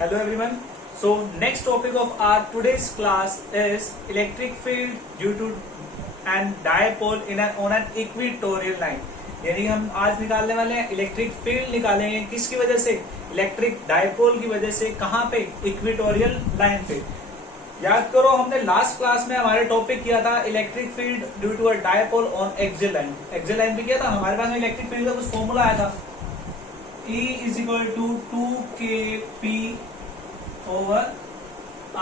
Hello everyone. So next topic of our today's class is electric field due to and dipole on an equatorial line. यानी हम आज निकालने वाले हैं electric field निकालेंगे किसकी वजह से, इलेक्ट्रिक डायपोल की वजह से। कहाँ पे, इक्वेटोरियल लाइन पे। याद करो हमने लास्ट क्लास में हमारे टॉपिक किया था electric field due to a dipole on axial line. Axial line पे किया था, हमारे पास में इलेक्ट्रिक फील्ड का कुछ फॉर्मूला आया था, E is equal to 2kp over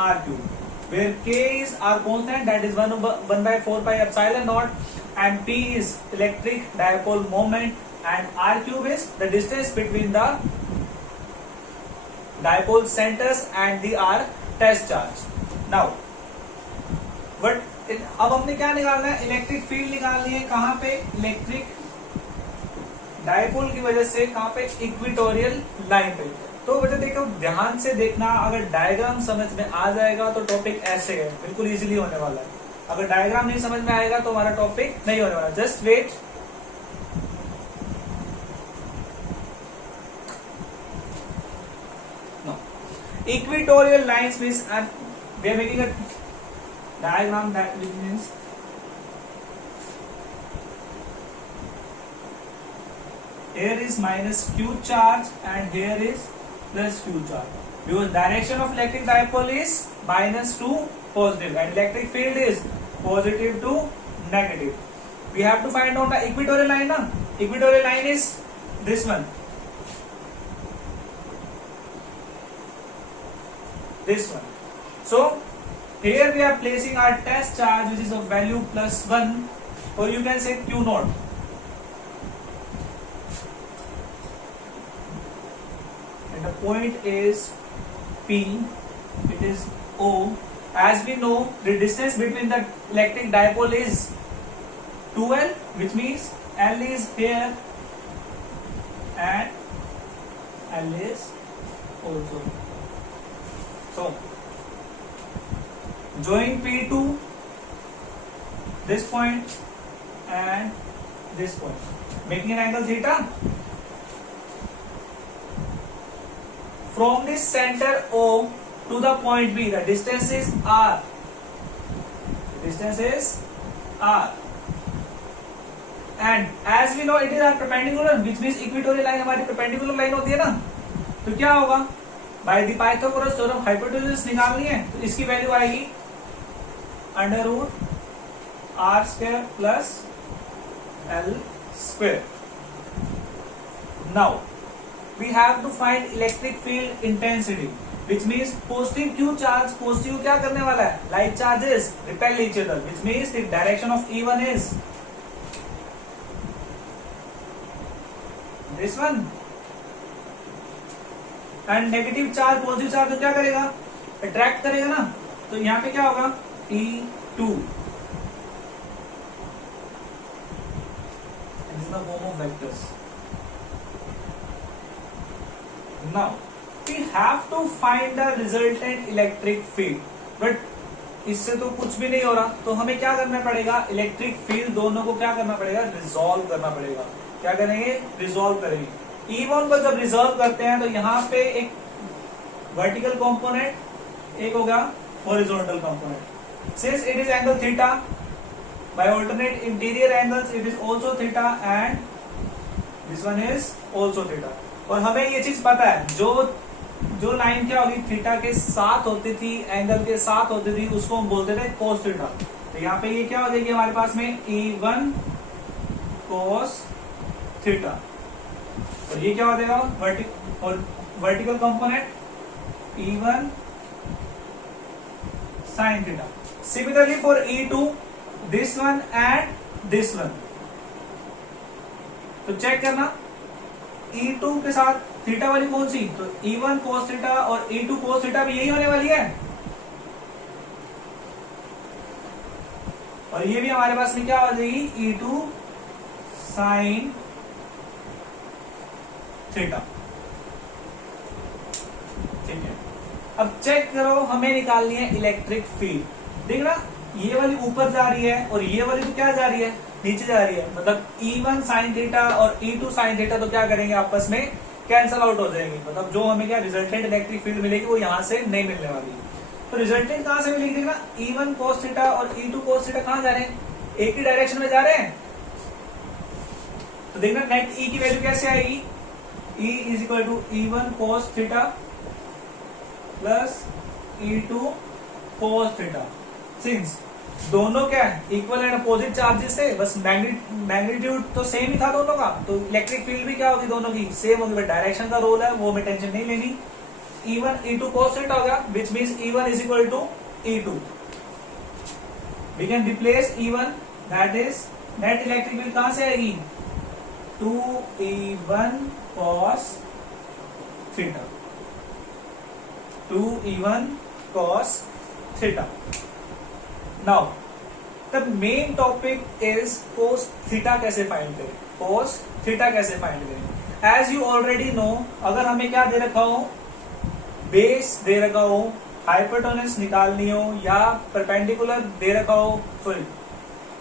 r cube, where k is our constant, that is 1 by 4 pi epsilon naught, and p is electric dipole moment, and r cube is the distance between the dipole centers and the r test charge. Now, but अब हमने क्या निकालना है, electric field निकालनी है। कहाँ पे, electric dipole की वजह से, कहाँ पे, इक्वेटोरियल लाइन पे। तो बच्चे देखो ध्यान से देखना, अगर डायग्राम समझ में आ जाएगा तो टॉपिक ऐसे है, बिल्कुल इजीली होने वाला है। अगर डायग्राम नहीं समझ में आएगा तो हमारा टॉपिक नहीं होने वाला। Just wait. Equatorial lines means we are making a diagram that means here is minus q charge and here is plus q charge, because direction of electric dipole is minus to positive and electric field is positive to negative. We have to find out the equatorial line na? Equatorial line is this one, this one. So here we are placing our test charge, which is of value +1, or you can say q naught. The point is P, it is O. As we know, the distance between the electric dipole is 2L, which means L is here and L is also. So, join P to this point and this point, making an angle theta. From this center O to the point B, the distance is R. The distance is R. And as we know, it is our perpendicular, which means equatorial line हमारी perpendicular line होती है ना। तो क्या होगा, by the Pythagoras theorem hypotenuse निकालनी है, तो इसकी वैल्यू आएगी √r² plus L²। Now we have to find electric field intensity, which means positive q charge, positive क्या करने वाला है, like charges repel each other, which means the direction of E1 is this one, and negative charge positive charge तो क्या करेगा, attract करेगा ना। तो यहाँ पे क्या होगा, E2, this is the form of vectors. Now we have to find the resultant electric field, but इससे तो कुछ भी नहीं हो रहा, तो हमें क्या करना पड़ेगा, इलेक्ट्रिक फील्ड दोनों को क्या करना पड़ेगा, रिजॉल्व करना पड़ेगा। क्या करेंगे, रिजॉल्व करेंगे। E1 को जब रिजॉल्व करते हैं तो यहाँ पे एक वर्टिकल कंपोनेंट, एक होगा horizontal component. Since it is angle theta, by alternate interior angles it is also theta and this one is also theta. और हमें ये चीज पता है, जो लाइन क्या होगी, थीटा के साथ होती थी, एंगल के साथ होती थी, उसको हम बोलते थे कोस थीटा। तो यहाँ पे ये क्या हो जाएगी हमारे पास में, E1 कोस थीटा, और ये क्या हो जाएगा, vertical component E1 sine theta. Similarly for E2, this one and this one. तो चेक करना, E2 के साथ थीटा वाली कौन सी, तो E1 cos थीटा और E2 cos थीटा भी यही होने वाली है। और ये भी हमारे पास में क्या हो जाएगी, E2 sin थीटा। ठीक है, अब चेक करो, हमें निकालनी है इलेक्ट्रिक फील्ड। देख ना, ये वाली ऊपर जा रही है और ये वाली तो क्या जा रही है, नीचे जा रही है। मतलब E1 sin थीटा और E2 sin थीटा तो क्या करेंगे, आपस में कैंसल आउट हो जाएंगी, मतलब जो हमें क्या रिजल्टेंट इलेक्ट्रिक फील्ड मिलेगी वो यहाँ से नहीं मिलने वाली है। तो रिजल्टेंट कहाँ से मिलेगी देखना, E1 cos थीटा और E2 cos थीटा कहाँ जा रहे हैं, एक ही डायरेक्शन में जा रहे हैं। तो देखना नेट E की वैल्यू कैसे आएगी, E is equal to E1 cos theta plus E2 cos theta. Since दोनों क्या है इक्वल एंड अपोजिट चार्जेस है, बस मैग्नीट्यूड तो सेम ही था दोनों का, तो इलेक्ट्रिक फील्ड भी क्या होगी दोनों की सेम होगी, बट डायरेक्शन का रोल है वो हमें टेंशन नहीं लेनी। E1 E2 cos थीटा हो गया, which means E1 is equal to E2। We can replace E1, that is net electric field कहां से आएगी, 2E1 cos theta, 2E1 cos theta. Now the main topic is cos theta कैसे find करें, cos theta कैसे find करें। As you already know, अगर हमें क्या दे रखा हो, बेस दे रखा हो, हाइपोटेनस निकालनी हो या परपेंडिकुलर दे रखा हो, सॉरी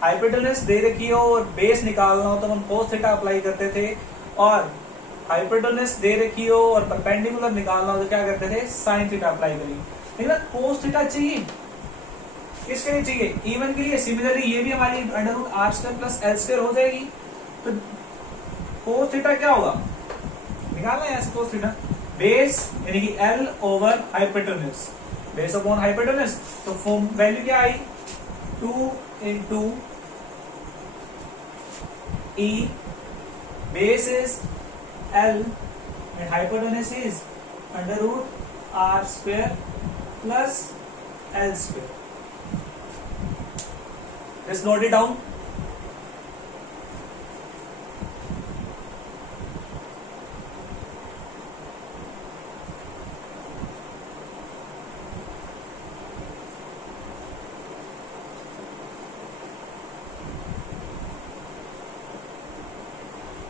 हाइपोटेनस दे रखी हो और बेस निकालना हो, तो हम cos थीटा अप्लाई करते थे, और हाइपोटेनस दे रखी हो और परपेंडिकुलर निकालना हो तो क्या करते थे, sin थीटा अप्लाई करिए। लेकिन cos थीटा चाहिए, किसके लिए चाहिए, E1 के लिए। सिमिलरली ये भी हमारी under root r square plus L square हो जाएगी। तो cos थीटा क्या होगा, निकालना है ऐसे cos थीटा, बेस यानी कि L over hypotenuse, base upon hypotenuse, तो वैल्यू क्या आई, 2 into E, base is L and hypotenuse is under root r square plus L square. Let's note it down.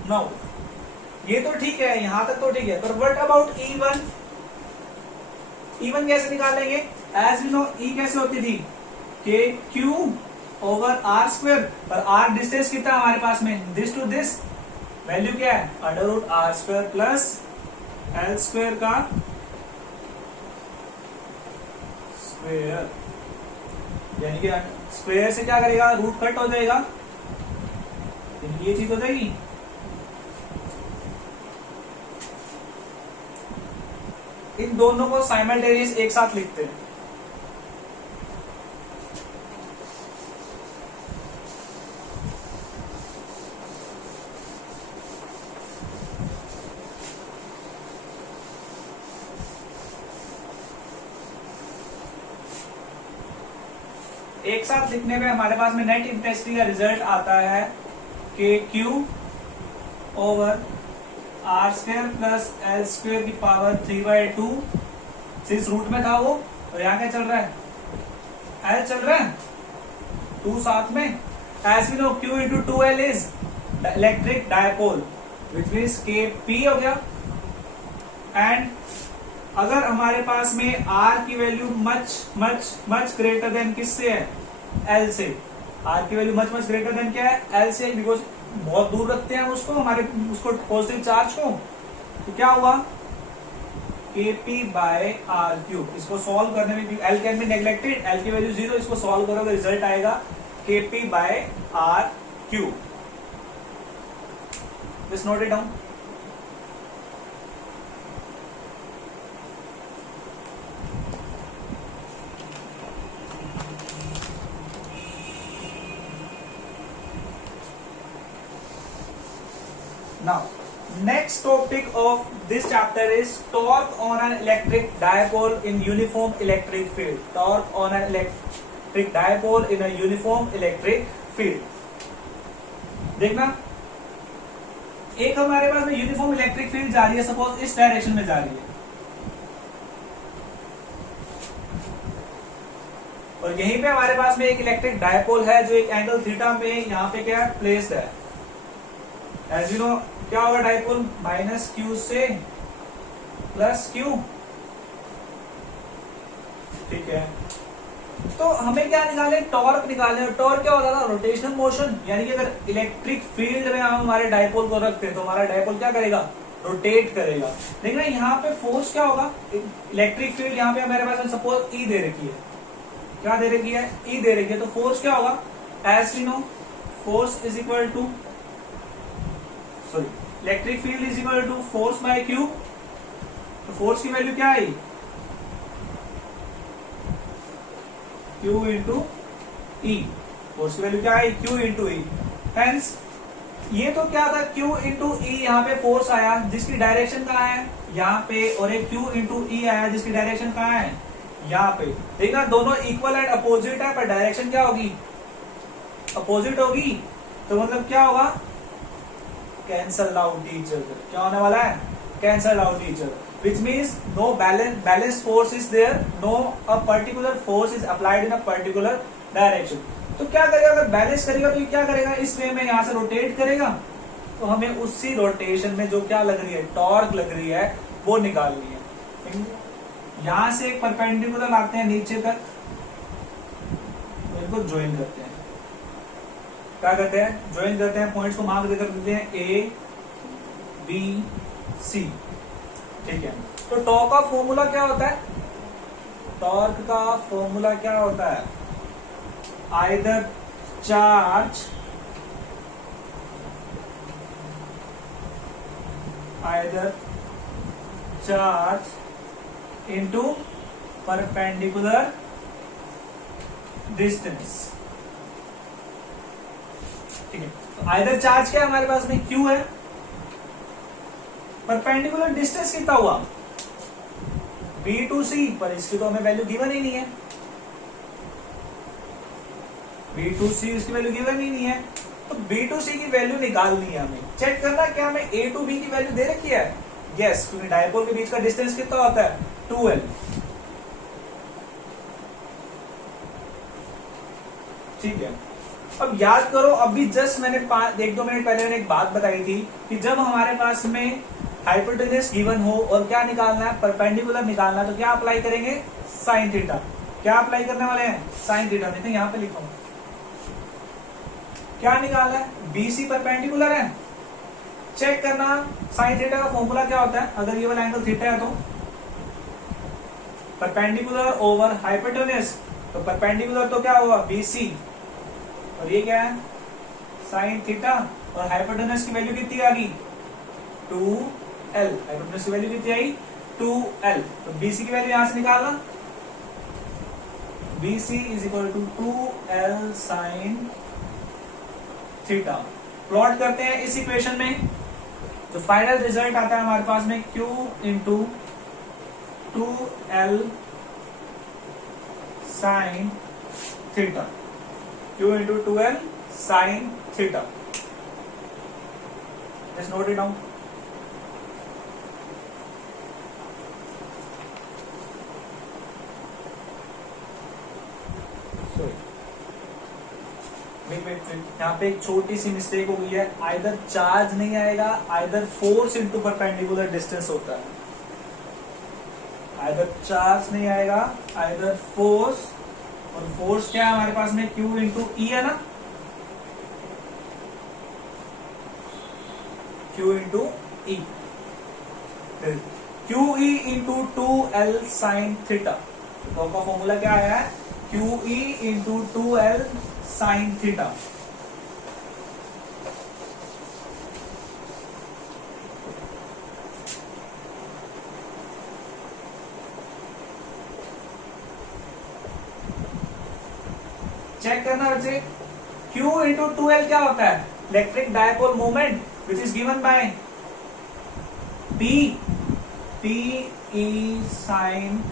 Now, ये तो ठीक है, यहां तक तो ठीक है, पर what about E1? E1 कैसे निकालेंगे, एज यू नो E कैसे होती थी, KQ ओवर आर स्क्वायर, पर आर डिस्टेंस कितना है हमारे पास में, दिस टू दिस, वैल्यू क्या है under root r square plus L square का स्क्वायर, यानी कि स्क्वायर से क्या करेगा, रूट कट हो जाएगा, ये चीज हो जाएगी। इन दोनों को साइमल्टेनियस एक साथ लिखते हैं, एक साथ लिखने में हमारे पास में नेट इंटेंसिटी का रिजल्ट आता है KQ over r square plus L square की पावर 3/2, सिंस रूट में था वो, और यहाँ क्या चल रहा है, एल चल रहा है, 2 साथ में, as we know Q into 2L is electric dipole, which means KP हो गया। एंड अगर हमारे पास में R की value much much much greater than किससे है, L से, R की value much much greater than क्या है, L से, बिकॉज बहुत दूर रखते हैं उसको, हमारे उसको पॉजिटिव चार्ज को, तो क्या हुआ KP बाय R क्यूब। इसको सॉल्व करने में भी L can be neglected, L की वैल्यू 0, इसको सॉल्व करोगे रिजल्ट आएगा KP by R cube. Just note it down. Now, next topic of this chapter is torque on an electric dipole in uniform electric field. Torque on an electric dipole in a uniform electric field. देखना, एक हमारे पास में uniform electric field जा रही है, suppose इस direction में जा रही है, और यहीं पे हमारे पास में एक इलेक्ट्रिक डायपोल है जो एक एंगल थीटा में यहाँ पे क्या है प्लेस्ड है। एज यू नो क्या होगा डायपोल, माइनस Q से प्लस Q, ठीक है। तो हमें क्या निकाले, टॉर्क निकाले, और टॉर्क क्या होता था, रोटेशनल मोशन, यानी कि अगर इलेक्ट्रिक फील्ड में हम हमारे डायपोल को रखते हैं तो हमारा डायपोल क्या करेगा, रोटेट करेगा। देखना यहाँ पे फोर्स क्या होगा, इलेक्ट्रिक फील्ड यहाँ पे मेरे पास सपोज ई दे रखी है, क्या दे रखी है, ई दे रखी है, तो फोर्स क्या होगा, as we know force is equal to, sorry, electric field is equal to force by Q. तो फोर्स की वैल्यू क्या आई, Q इंटू ई, फोर्स की वैल्यू क्या आई, Q इंटू ई। हेंस ये तो क्या था, Q इंटू ई, यहाँ पे फोर्स आया जिसकी डायरेक्शन कहाँ है, यहाँ पे, और एक Q इंटू ई आया जिसकी डायरेक्शन कहाँ है, यहाँ पे। देखना दोनों इक्वल एंड अपोजिट है, पर डायरेक्शन क्या होगी, अपोजिट होगी, तो मतलब क्या होगा, कैंसल आउट ईच अदर। क्या होने वाला है, cancel out each other, which means no balanced force is there, no a particular force is applied in a particular direction। तो क्या करेगा, अगर बैलेंस करेगा तो ये क्या करेगा, इस वे में यहाँ से रोटेट करेगा, तो हमें उसी रोटेशन में जो क्या लग रही है, टॉर्क लग रही है, वो निकालनी है। यहां से एक परपेंडिकुलर आते हैं नीचे तक, इनको ज्वाइन करते हैं, क्या करते हैं, ज्वाइन करते हैं, पॉइंट्स को मार्क देकर देते हैं ए बी सी, ठीक है। तो टॉर्क का फॉर्मूला क्या होता है, टॉर्क का फॉर्मूला क्या होता है, either charge into perpendicular distance, ठीक है। तो आइदर चार्ज क्या है हमारे पास में, क्यू है, परपेंडिकुलर डिस्टेंस कितना हुआ, बी टू सी, पर इसकी तो हमें वैल्यू गिवन ही नहीं है, बी टू सी इसकी वैल्यू गिवन ही नहीं है, तो बी टू सी की वैल्यू निकालनी है हमें, चेक करना क्या हमें ए टू बी की वैल्यू दे रखी है, यस, क्योंकि डायपोल के बीच का डिस्टेंस कितना होता है, 2l, ठीक है। अब याद करो, अभी जस्ट मैंने 1-2 मिनट पहले मैंने एक बात बताई थी कि जब हमारे पास में हाइपोटेनस गिवन हो और क्या निकालना है, परपेंडिकुलर निकालना है, तो क्या अप्लाई करेंगे, साइन थीटा। क्या अप्लाई करने वाले हैं, साइन थीटा। देखो यहां पे लिखा हूं, क्या निकालना है, बीसी परपेंडिकुलर है, चेक करना साइन थीटा का फॉर्मूला क्या होता है, अगर ये वाला एंगल थीटा है तो परपेंडिकुलर ओवर हाइपोटेनस, तो परपेंडिकुलर तो क्या होगा, बीसी, और ये क्या है, साइन थीटा, और हाइपोटेनस की वैल्यू कितनी आ गई, 2l, हाइपोटेनस की वैल्यू कितनी आई, 2l, तो बीसी की वैल्यू यहां से निकालना, BC is equal to 2l sine theta. Plot करते हैं इस इक्वेशन में, जो फाइनल रिजल्ट आता है हमारे पास में, Q into 2l sine theta, Q into 2l sine theta, just note it down. यहाँ पे एक छोटी सी मिस्टेक हो गई है, आइदर चार्ज नहीं आएगा, either force into perpendicular distance होता है, आइदर चार्ज नहीं आएगा, आइदर फोर्स, और फोर्स क्या है हमारे पास में, Q इंटू ई है ना, Q into E, QE into 2l sine theta, तो का फॉर्मूला क्या आया है, QE into 2l sine theta. Check करना बच्चे, Q इंटू 2l क्या होता है, electric dipole moment, which is given by P E sine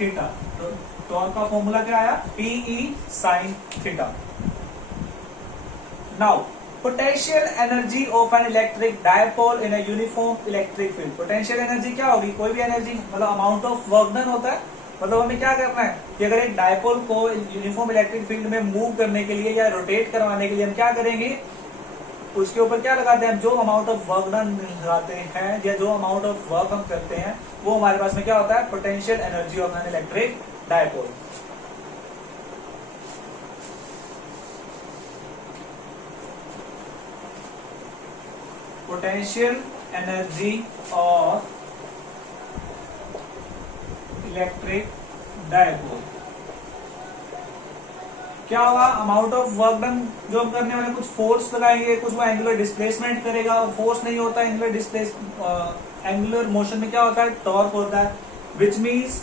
theta. तो टॉर्क का फॉर्मूला क्या आया, PE sine theta. Now potential energy of an electric dipole in a uniform electric field. Potential energy क्या होगी, कोई भी एनर्जी, मतलब amount of work done होता है, मतलब हमें क्या करना है कि अगर एक डायपोल को यूनिफॉर्म इलेक्ट्रिक फील्ड में मूव करने के लिए या रोटेट करवाने के लिए हम क्या करेंगे, उसके ऊपर क्या लगाते हैं हम, जो अमाउंट ऑफ वर्क डन लगाते हैं या जो अमाउंट ऑफ वर्क हम करते हैं, वो हमारे पास में क्या होता है, potential energy of an electric dipole. Potential energy of electric dipole. क्या होगा, अमाउंट ऑफ वर्क डन जो हम करने वाले, कुछ फोर्स लगाएंगे, कुछ वो एंगुलर डिस्प्लेसमेंट करेगा, और फोर्स नहीं होता एंगुलर मोशन में क्या होता है, टॉर्क होता है, which means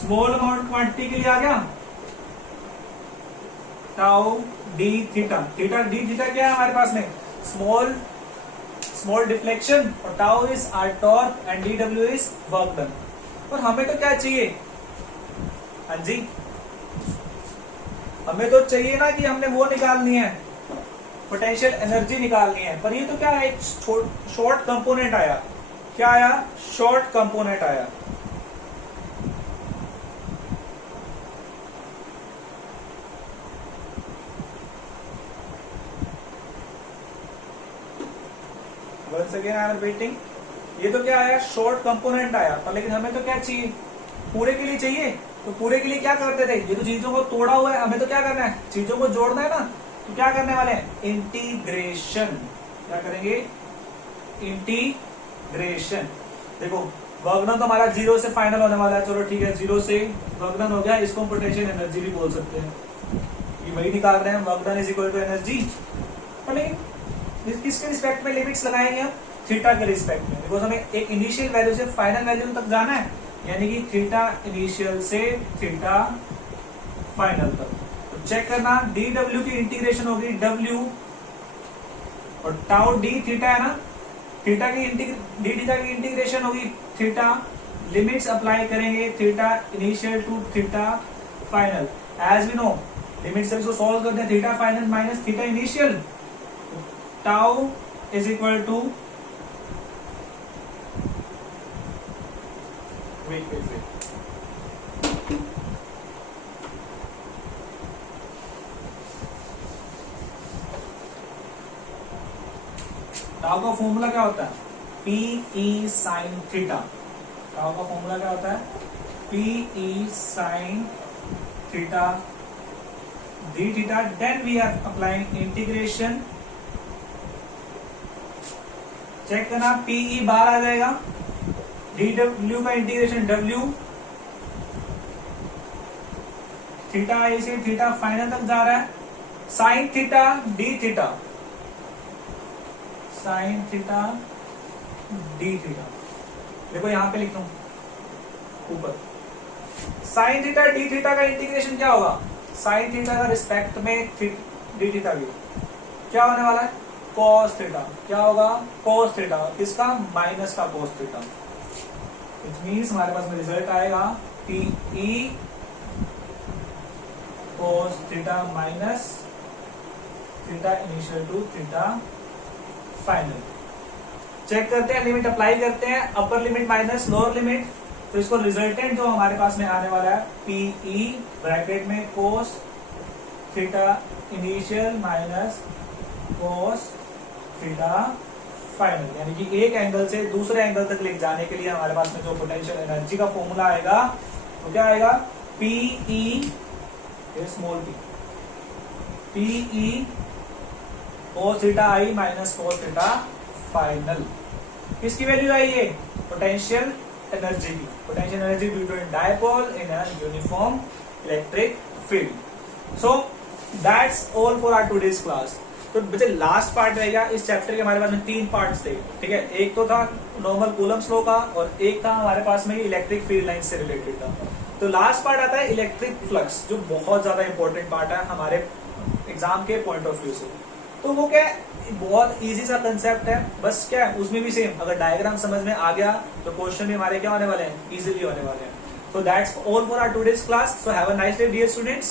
small amount quantity के लिए आ गया tau d theta. Theta d theta क्या है हमारे पास में, स्मॉल डिफ्लेक्शन, और tau is our torque and d W is work done. और हमें तो क्या चाहिए, हाँ जी, हमें तो चाहिए ना कि हमने वो निकालनी है, पोटेंशियल एनर्जी निकालनी है। पर ये तो क्या है, एक शॉर्ट कंपोनेंट आया। क्या आया, शॉर्ट कंपोनेंट आया। once again I am repeating, ये तो क्या आया, शॉर्ट कंपोनेंट आया। पर लेकिन हमें तो क्या चाहिए, पूरे के लिए चाहिए। तो पूरे के लिए क्या करते थे, ये तो चीजों को तोड़ा हुआ है, हमें तो क्या करना है, चीजों को जोड़ना है ना। तो क्या करने वाले हैं, इंटीग्रेशन। क्या करेंगे, इंटीग्रेशन। देखो वर्क तो हमारा 0 से फाइनल होने वाला है। चलो ठीक है, 0 से वर्क हो गया, इसको हम पोटेंशियल एनर्जी भी बोल सकते हैं। ये वही निकाल रहे हैं, work done is equal to energy. किसके रिस्पेक्ट में लिमिट्स लगाएंगे हम, थीटा के रिस्पेक्ट में, बिकॉज हमें एक इनिशियल वैल्यू से फाइनल वैल्यू तक जाना है, यानी कि थीटा इनिशियल से थीटा फाइनल तक। तो चेक करना, डी डब्ल्यू की इंटीग्रेशन होगी डब्ल्यू, और टाउ डी थीटा है ना, थीटा की डी थीटा की इंटीग्रेशन होगी थीटा, लिमिट्स अप्लाई करेंगे theta initial to theta final. As we know, limits जब इसको सॉल्व करते हैं, theta final minus theta initial, tau is equal to wait tau का फॉर्मूला क्या होता है, P E sine theta. Tau का फॉर्मूला क्या होता है, P E sine theta d theta. Then we are applying integration. Check करना, पीई बाहर आ जाएगा, डी डब्ल्यू का इंटीग्रेशन डब्ल्यू, थीटा आई से थीटा फाइनल तक जा रहा है, sine theta d theta, sign theta d theta. देखो यहां पे लिख रहा हूं ऊपर, साइन थीटा डी थीटा का इंटीग्रेशन क्या होगा, साइन थीटा का रिस्पेक्ट में डी थीटा की क्या होने वाला है, cos थीटा। क्या होगा, cos थीटा, किसका, माइनस का cos थीटा। इट मीन्स हमारे पास में रिजल्ट आएगा TE cos theta minus theta initial to theta final. Check करते हैं, लिमिट अप्लाई करते हैं, upper limit minus lower limit. तो इसको रिजल्टेंट जो हमारे पास में आने वाला है, पीई ब्रैकेट में cos theta initial minus cos theta final, यानी कि एक एंगल से दूसरे एंगल तक ले जाने के लिए हमारे पास में जो पोटेंशियल एनर्जी का फॉर्मूला आएगा वो क्या आएगा, PE small PE cos theta I minus cos theta final. किसकी वैल्यू आई है, पोटेंशियल एनर्जी की, potential energy due to dipole in a uniform electric field. So that's all for our today's class. तो बच्चे लास्ट पार्ट रहेगा इस chapter के, हमारे पास में 3 पार्ट्स थे, ठीक है। एक तो था नॉर्मल कूलम्स लॉ का, और एक था हमारे पास में इलेक्ट्रिक फील्ड लाइन से रिलेटेड था। तो लास्ट पार्ट आता है इलेक्ट्रिक फ्लक्स, जो बहुत ज्यादा इंपॉर्टेंट पार्ट है हमारे एग्जाम के पॉइंट ऑफ व्यू से। तो वो क्या है, बहुत इजी सा कंसेप्ट है, बस क्या है उसमें भी सेम, अगर डायग्राम समझ में आ गया तो क्वेश्चन भी हमारे क्या होने वाले हैं, इजीली होने वाले हैं। So that's all for our today's class. So have a nice day, dear students.